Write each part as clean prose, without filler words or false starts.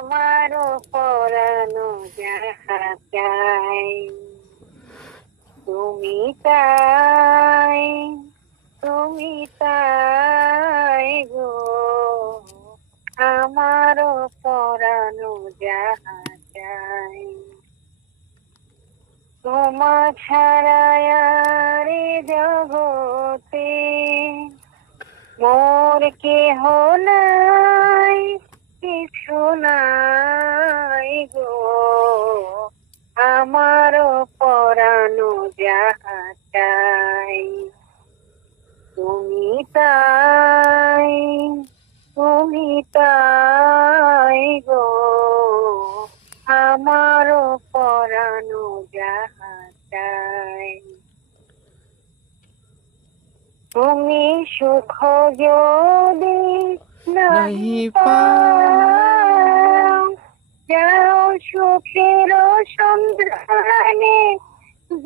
আমারও পরানো যাহা চাই তুমি তাই, তুমি তাই গো, আমারও পরানো যাহা চাই। তোমা ছাড়া আর এ জগতে মোর কেহ নাই, কিছু নাই গো, আমারও পরানো যাহা চাই তুমি তাই, তুমি তাই গো, আমারও পরানো যাহা চাই। তুমি সুখ যদি নাহি নাহি পাও, যাও সুখের সন্ধানে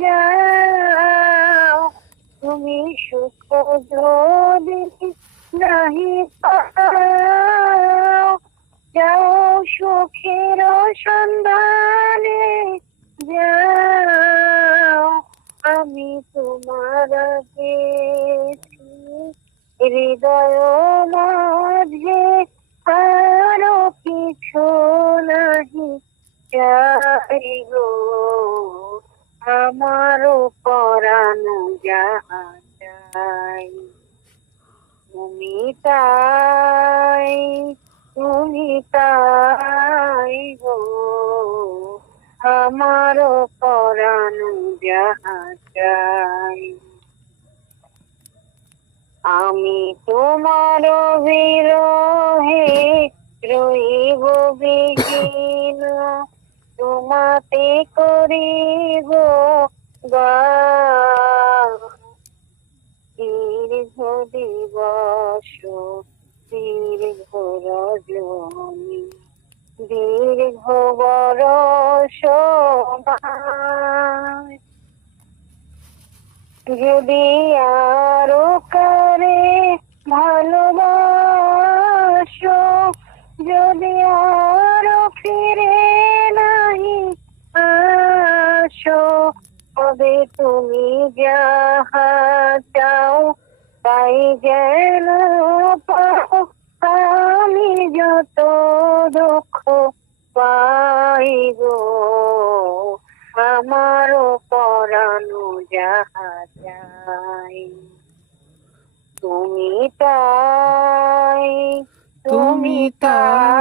যাও। তুমি সুখ যদি নাহি পাও, যাও সুখের সন্ধানে যাও। আমি তোমার গেছি হৃদয় মাঝে, আরো কিছু নাহি চাই গো, আমারও পরানো যাহা চাই তুমি তাই, তুমি তাই গো, আমারও পরানো যাহা চাই। আমি তোমার বিরহে রইব বিহীন, তোমাতে করিব গান। দীর্ঘ দিবস দীর্ঘ রজনী, দীর্ঘ বরষ মাস, যদি আরো কারে ভালোবাসো, যদি আরো ফিরে নাহি আসো, তবে তুমি যাহা চাও তাই যেন পাও। আমি যত দুঃখ পাই গো, আমারও পরানো যাহা চাই তুমি তাই, তুমি তুমি তা তাই।